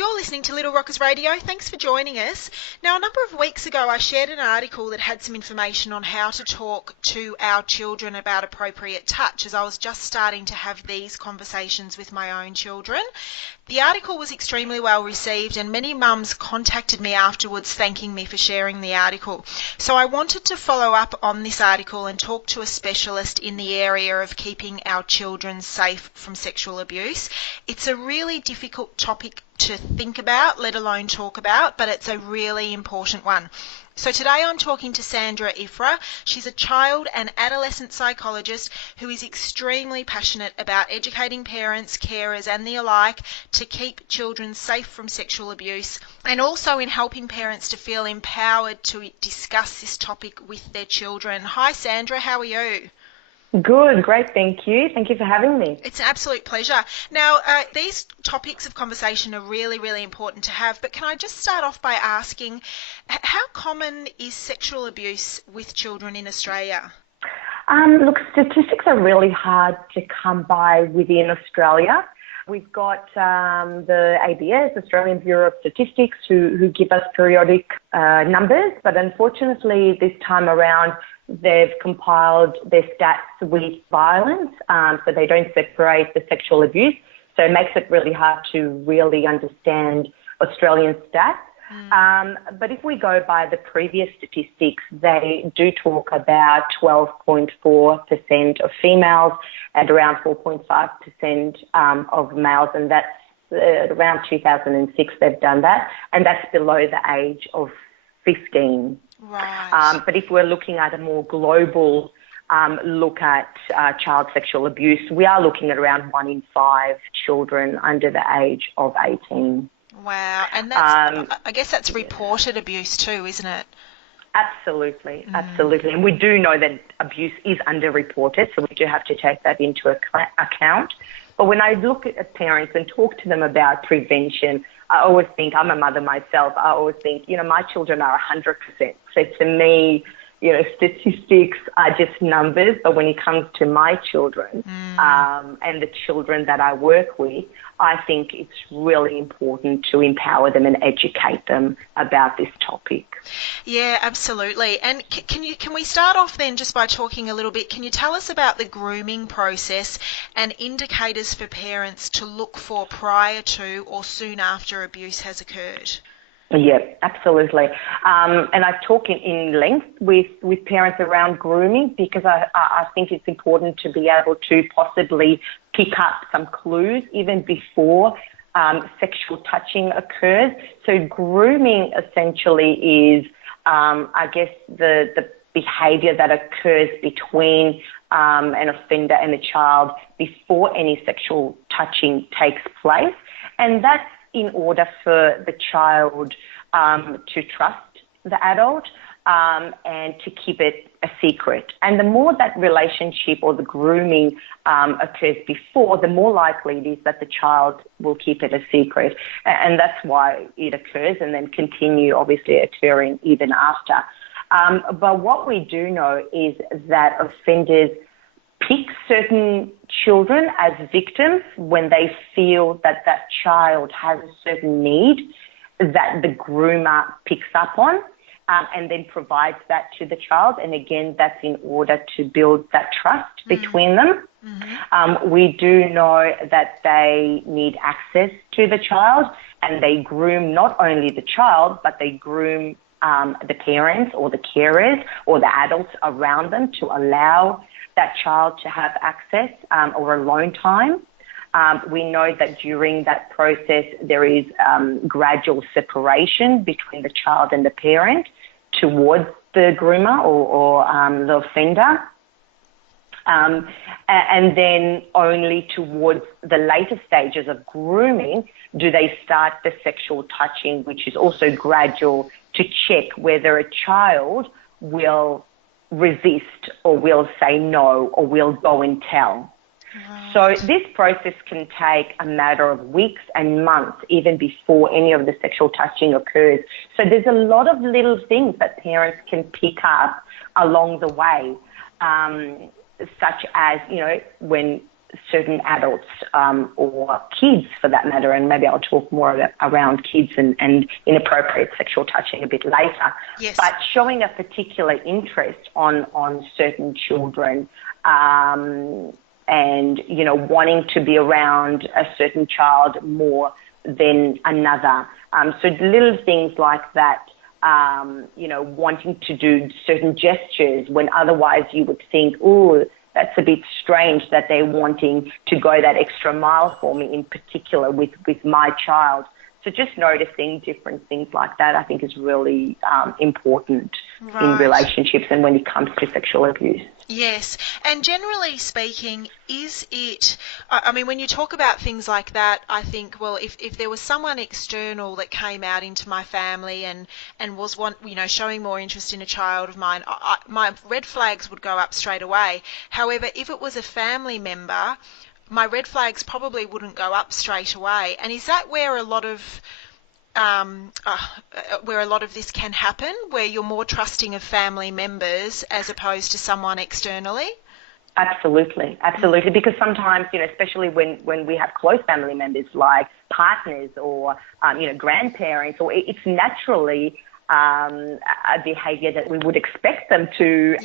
You're listening to Little Rockers Radio. Thanks for joining us. Now, a number of weeks ago, I shared an article that had some information on how to talk to our children about appropriate touch, as I was just starting to have these conversations with my own children. The article was extremely well received, and many mums contacted me afterwards thanking me for sharing the article. So I wanted to follow up on this article and talk to a specialist in the area of keeping our children safe from sexual abuse. It's a really difficult topic to think about, let alone talk about, but it's a really important one. So today I'm talking to Sandra Ifrah. She's a child and adolescent psychologist who is extremely passionate about educating parents, carers and the alike to keep children safe from sexual abuse, and also in helping parents to feel empowered to discuss this topic with their children. Hi Sandra, how are you? Good, great, thank you. Thank you for having me. It's an absolute pleasure. Now, these topics of conversation are really, really important to have, but can I just start off by asking, how common is sexual abuse with children in Australia? Look, statistics are really hard to come by within Australia. We've got the ABS, Australian Bureau of Statistics, who give us periodic numbers, but unfortunately this time around they've compiled their stats with violence, so they don't separate the sexual abuse. So it makes it really hard to really understand Australian stats. But if we go by the previous statistics, they do talk about 12.4% of females and around 4.5% of males, and that's around 2006 they've done that, and that's below the age of 15. Right. But if we're looking at a more global look at child sexual abuse, we are looking at around 1 in 5 children under the age of 18. Wow, and that's, I guess that's reported abuse too, isn't it? Absolutely, absolutely. And we do know that abuse is underreported, so we do have to take that into account. But when I look at parents and talk to them about prevention, I always think, I'm a mother myself, I always think, my children are 100%. So to me, statistics are just numbers, but when it comes to my children and the children that I work with, I think it's really important to empower them and educate them about this topic. Yeah, absolutely. And can we start off then just by talking a little bit, can you tell us about the grooming process and indicators for parents to look for prior to or soon after abuse has occurred? Yeah, absolutely. And I talk in length with parents around grooming because I think it's important to be able to possibly pick up some clues even before sexual touching occurs. So grooming essentially is, I guess, the behaviour that occurs between an offender and a child before any sexual touching takes place. And that's in order for the child to trust the adult and to keep it a secret. And the more that relationship or the grooming occurs before, the more likely it is that the child will keep it a secret. And that's why it occurs and then continue obviously occurring even after. But what we do know is that offenders pick certain children as victims when they feel that that child has a certain need that the groomer picks up on and then provides that to the child. And again, that's in order to build that trust between them. We do know that they need access to the child and they groom not only the child, but they groom the parents or the carers or the adults around them to allow that child to have access or alone time. We know that during that process there is gradual separation between the child and the parent towards the groomer or the offender. And then only towards the later stages of grooming do they start the sexual touching, which is also gradual, to check whether a child will resist or will say no or will go and tell. Right. So this process can take a matter of weeks and months even before any of the sexual touching occurs. So there's a lot of little things that parents can pick up along the way, such as, when certain adults or kids for that matter, and maybe I'll talk more around kids and inappropriate sexual touching a bit later. Yes. But showing a particular interest on certain children and, wanting to be around a certain child more than another. So little things like that, wanting to do certain gestures when otherwise you would think, oh, that's a bit strange that they're wanting to go that extra mile for me, in particular with my child. So just noticing different things like that, I think, is really important in relationships and when it comes to sexual abuse. Yes. And generally speaking, is it, I mean, when you talk about things like that, I think, well, if there was someone external that came out into my family and was showing more interest in a child of mine, my red flags would go up straight away. However, if it was a family member, my red flags probably wouldn't go up straight away. And is that where a lot of this can happen, where you're more trusting of family members as opposed to someone externally? Absolutely, because sometimes, especially when we have close family members like partners or, grandparents, or it's naturally a behaviour that we would expect them to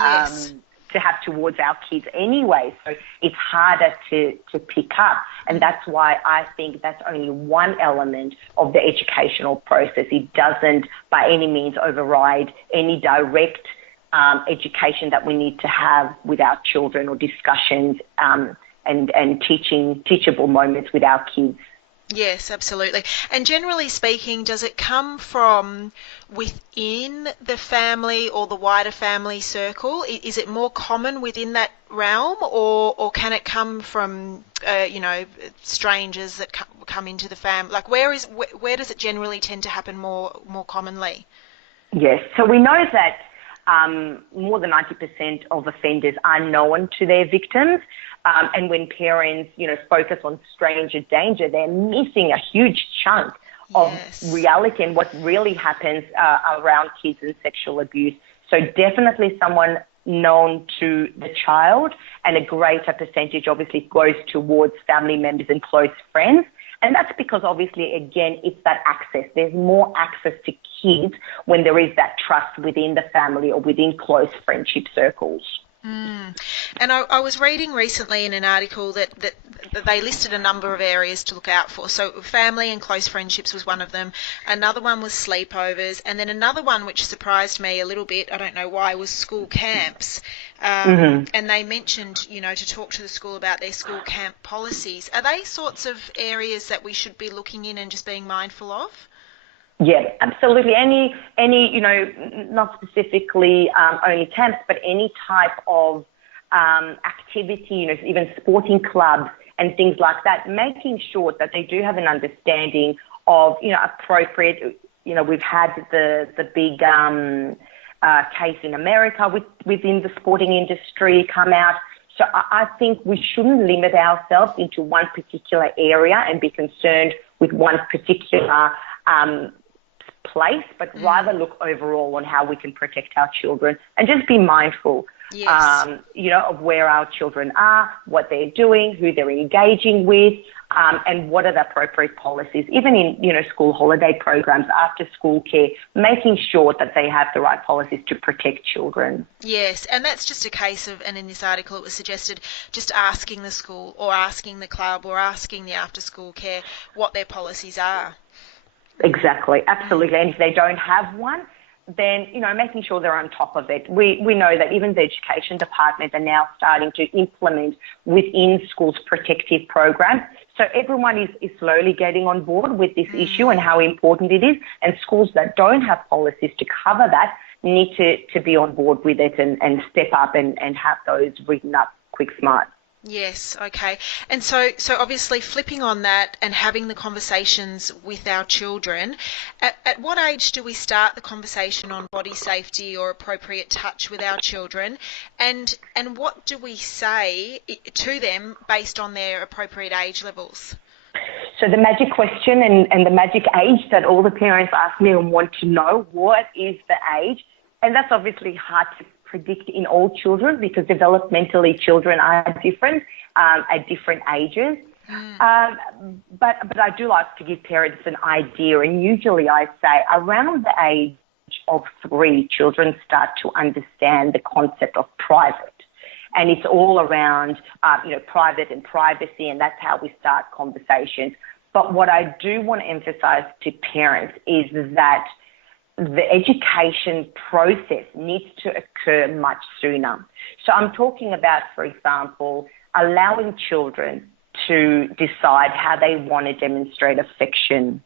have towards our kids anyway. So it's harder to pick up. And that's why I think that's only one element of the educational process. It doesn't by any means override any direct education that we need to have with our children, or discussions and teachable moments with our kids. Yes, absolutely. And generally speaking, does it come from within the family or the wider family circle? Is it more common within that realm, or can it come from, strangers that come into the family? Like, where does it generally tend to happen more commonly? Yes, so we know that more than 90% of offenders are known to their victims. And when parents, focus on stranger danger, they're missing a huge chunk of reality and what really happens around kids and sexual abuse. So definitely someone known to the child, and a greater percentage obviously goes towards family members and close friends. And that's because obviously, again, it's that access. There's more access to kids when there is that trust within the family or within close friendship circles. And I was reading recently in an article that they listed a number of areas to look out for. So family and close friendships was one of them. Another one was sleepovers. And then another one, which surprised me a little bit, I don't know why, was school camps. And they mentioned, to talk to the school about their school camp policies. Are they sorts of areas that we should be looking in and just being mindful of? Yeah, absolutely. Any, not specifically only camps, but any type of activity, even sporting clubs and things like that, making sure that they do have an understanding of, appropriate, we've had the big case in America within the sporting industry come out. So I think we shouldn't limit ourselves into one particular area and be concerned with one particular place, but rather look overall on how we can protect our children and just be mindful, of where our children are, what they're doing, who they're engaging with, and what are the appropriate policies. Even in, school holiday programs, after school care, making sure that they have the right policies to protect children. Yes, and that's just a case of, and in this article it was suggested, just asking the school or asking the club or asking the after-school care what their policies are. Exactly, absolutely. And if they don't have one, then, making sure they're on top of it. We know that even the education department are now starting to implement within schools protective programs. So everyone is slowly getting on board with this issue and how important it is. And schools that don't have policies to cover that need to be on board with it and step up and have those written up quick smart. Yes, okay. And so obviously flipping on that and having the conversations with our children, at what age do we start the conversation on body safety or appropriate touch with our children, and what do we say to them based on their appropriate age levels? So the magic question and the magic age that all the parents ask me and want to know, what is the age? And that's obviously hard to predict in all children because developmentally children are different. at different ages. But I do like to give parents an idea, and usually I say around the age of 3, children start to understand the concept of private. And it's all around, private and privacy, and that's how we start conversations. But what I do want to emphasize to parents is that the education process needs to occur much sooner. So I'm talking about, for example, allowing children to decide how they want to demonstrate affection.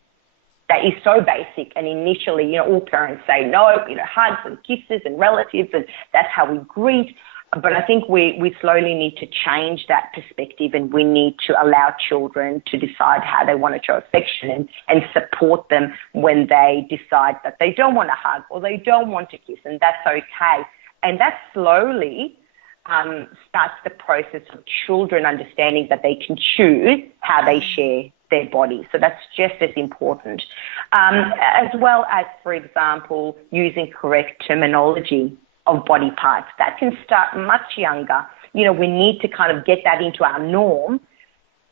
That is so basic, and initially, all parents say no, hugs and kisses and relatives, and that's how we greet. But I think we slowly need to change that perspective, and we need to allow children to decide how they want to show affection and support them when they decide that they don't want to hug or they don't want to kiss, and that's okay. And that slowly starts the process of children understanding that they can choose how they share their body. So that's just as important. As well as, for example, using correct terminology of body parts. That can start much younger. We need to kind of get that into our norm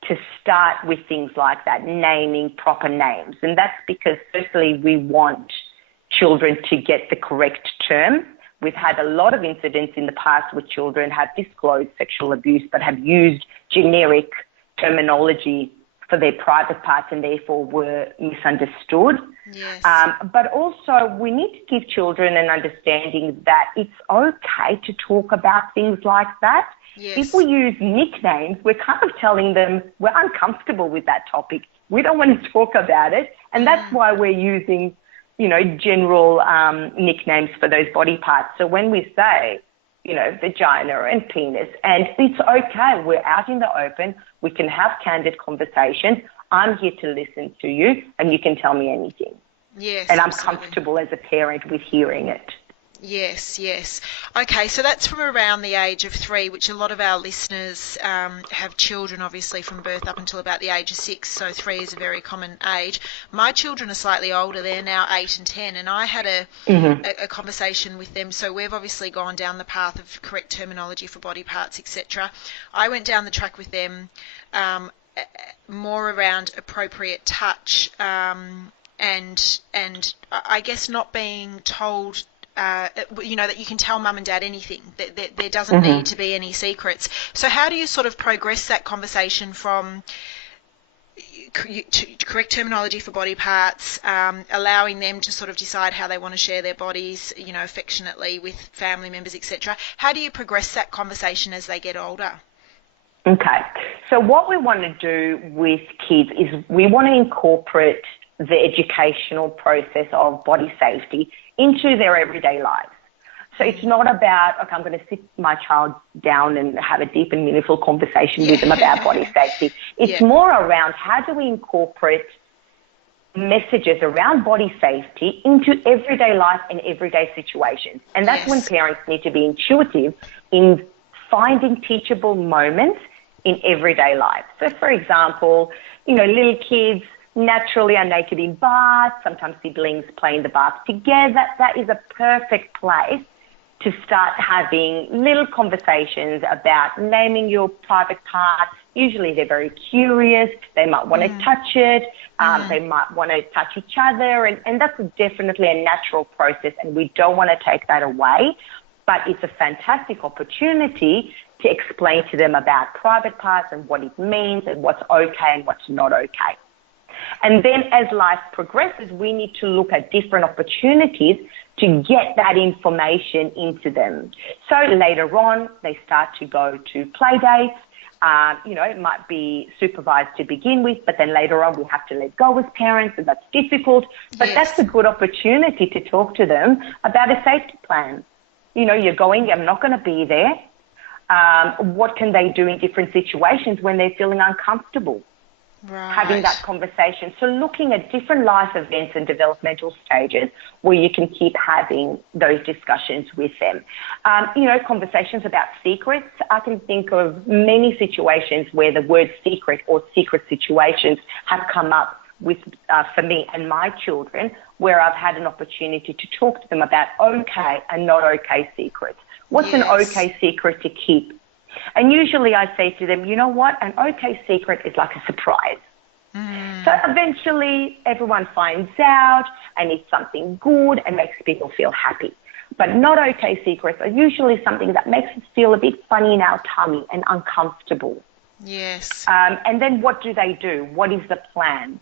to start with things like that, naming proper names. And that's because, firstly, we want children to get the correct term. We've had a lot of incidents in the past where children have disclosed sexual abuse but have used generic terminology for their private parts and therefore were misunderstood. Yes. But also we need to give children an understanding that it's okay to talk about things like that. Yes. If we use nicknames, we're kind of telling them we're uncomfortable with that topic. We don't want to talk about it. And that's why we're using, general nicknames for those body parts. So when we say, vagina and penis, and it's okay, we're out in the open, we can have candid conversations. I'm here to listen to you, and you can tell me anything. Yes, and I'm absolutely. comfortable as a parent with hearing it. Yes, yes. Okay, so that's from around the age of 3, which a lot of our listeners have children, obviously, from birth up until about the age of 6, so 3 is a very common age. My children are slightly older. They're now 8 and 10, and I had a conversation with them, so we've obviously gone down the path of correct terminology for body parts, etc. I went down the track with them more around appropriate touch and I guess not being told that you can tell mum and dad anything, that there doesn't need to be any secrets. So how do you sort of progress that conversation from correct terminology for body parts, allowing them to sort of decide how they want to share their bodies, affectionately with family members, etc. How do you progress that conversation as they get older? Okay. So what we want to do with kids is we want to incorporate the educational process of body safety into their everyday lives. So it's not about, okay, I'm going to sit my child down and have a deep and meaningful conversation with them about body safety. It's more around how do we incorporate messages around body safety into everyday life and everyday situations. And that's when parents need to be intuitive in finding teachable moments in everyday life. So, for example, little kids naturally are naked in baths. Sometimes siblings play in the bath together. That is a perfect place to start having little conversations about naming your private part. Usually they're very curious. They might want to touch it. They might want to touch each other. And that's definitely a natural process, and we don't want to take that away. But it's a fantastic opportunity to explain to them about private parts and what it means and what's okay and what's not okay. And then as life progresses, we need to look at different opportunities to get that information into them. So later on, they start to go to play dates. It might be supervised to begin with, but then later on we have to let go as parents, and that's difficult. But that's a good opportunity to talk to them about a safety plan. You're going, I'm not going to be there. What can they do in different situations when they're feeling uncomfortable? Right. Having that conversation. So looking at different life events and developmental stages where you can keep having those discussions with them. Conversations about secrets. I can think of many situations where the word secret or secret situations have come up with for me and my children, where I've had an opportunity to talk to them about okay and not okay secrets. What's an okay secret to keep? And usually I say to them, you know what, an okay secret is like a surprise. So eventually everyone finds out and it's something good and makes people feel happy. But not okay secrets are usually something that makes us feel a bit funny in our tummy and uncomfortable. Yes. And then what do they do? What is the plan?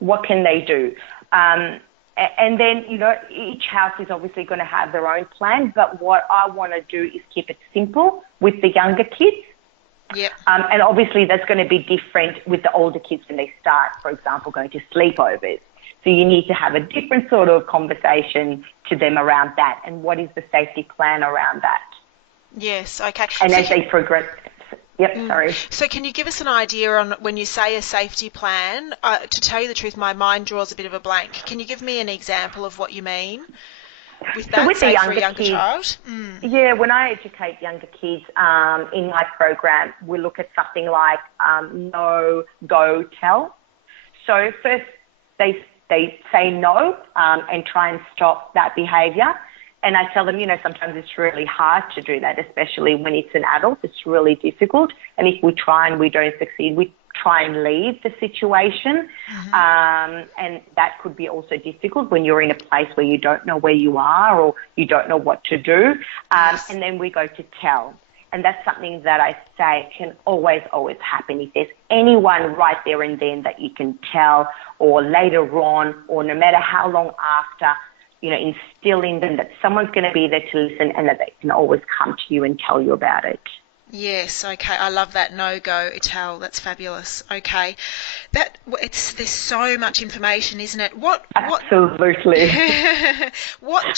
What can they do? And then, each house is obviously going to have their own plan, but what I want to do is keep it simple with the younger kids. Yep. And obviously that's going to be different with the older kids when they start, for example, going to sleepovers. So you need to have a different sort of conversation to them around that and what is the safety plan around that. Yes, okay. And as they progress... sorry. So can you give us an idea on when you say a safety plan? To tell you the truth, my mind draws a bit of a blank. Can you give me an example of what you mean with that, so with say, the for a younger kids, child? Yeah, when I educate younger kids in my program, we look at something like no, go, tell. So first they say no and try and stop that behaviour. And I tell them, sometimes it's really hard to do that, especially when it's an adult. It's really difficult. And if we try and we don't succeed, we try and leave the situation. And that could be also difficult when you're in a place where you don't know where you are or you don't know what to do. Yes. And then we go to tell. And that's something that I say can always happen. If there's anyone right there and then that you can tell, or later on, or no matter how long after, instill in them that someone's going to be there to listen and that they can always come to you and tell you about it. Yes, okay. I love that no-go tell. That's fabulous. Okay. There's so much information, isn't it? Absolutely.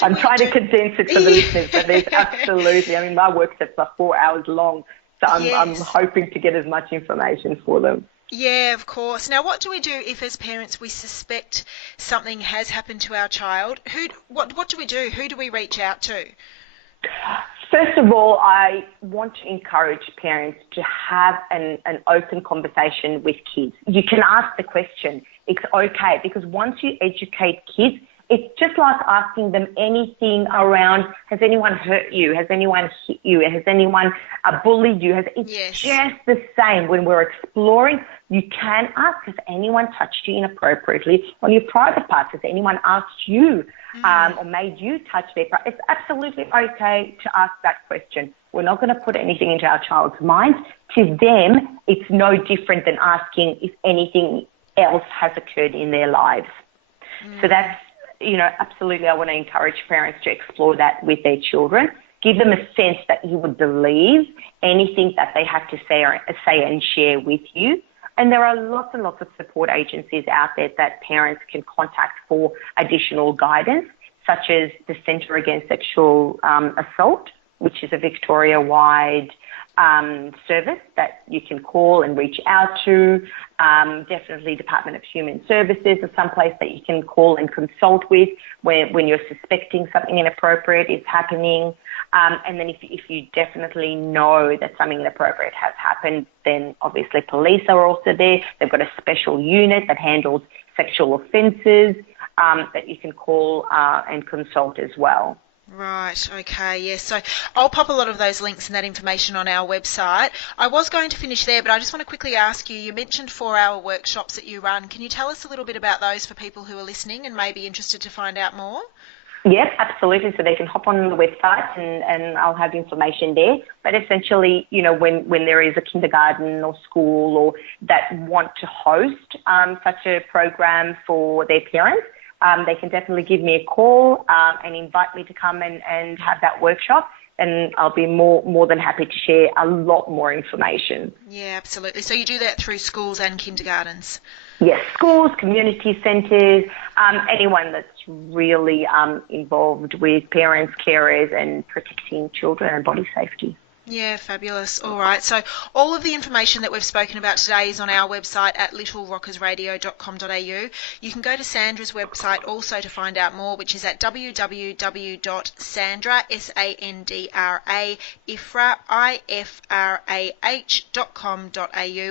I'm trying to condense it for the listeners, but there's absolutely, my workshops are 4 hours long, so I'm hoping to get as much information for them. Yeah, of course. Now, what do we do if, as parents, we suspect something has happened to our child? What do we do? Who do we reach out to? First of all, I want to encourage parents to have an open conversation with kids. You can ask the question. It's okay, because once you educate kids, it's just like asking them anything around, has anyone hurt you? Has anyone hit you? Has anyone bullied you? It's just the same. When we're exploring, you can ask, has anyone touched you inappropriately on your private parts? Has anyone asked you or made you touch their part? It's absolutely okay to ask that question. We're not going to put anything into our child's minds. To them, it's no different than asking if anything else has occurred in their lives. So that's, absolutely, I want to encourage parents to explore that with their children. Give them a sense that you would believe anything that they have to say and share with you. And there are lots and lots of support agencies out there that parents can contact for additional guidance, such as the Centre Against Sexual Assault, which is a Victoria-wide service that you can call and reach out to. Definitely Department of Human Services is some place that you can call and consult with when you're suspecting something inappropriate is happening. And then if you definitely know that something inappropriate has happened, then obviously police are also there. They've got a special unit that handles sexual offences that you can call and consult as well. Right, okay, yes. So I'll pop a lot of those links and that information on our website. I was going to finish there, but I just want to quickly ask you, you mentioned 4-hour workshops that you run. Can you tell us a little bit about those for people who are listening and may be interested to find out more? Yes, absolutely. So they can hop on the website and I'll have information there. But essentially, when there is a kindergarten or school or that want to host such a program for their parents, they can definitely give me a call and invite me to come and have that workshop, and I'll be more than happy to share a lot more information. Yeah, absolutely. So you do that through schools and kindergartens? Yes, schools, community centres, anyone that's really involved with parents, carers and protecting children and body safety. Yeah, fabulous. All right. So all of the information that we've spoken about today is on our website at littlerockersradio.com.au. You can go to Sandra's website also to find out more, which is at www.sandra, S-A-N-D-R-A, Ifrah, I-F-R-A-H.com.au.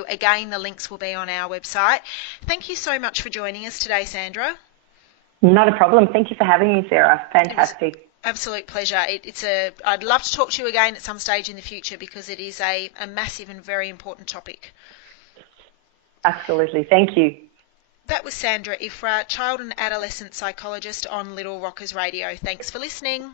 Again, the links will be on our website. Thank you so much for joining us today, Sandra. Not a problem. Thank you for having me, Sarah. Fantastic. Absolute pleasure. I'd love to talk to you again at some stage in the future because it is a massive and very important topic. Absolutely. Thank you. That was Sandra Ifrah, child and adolescent psychologist on Little Rockers Radio. Thanks for listening.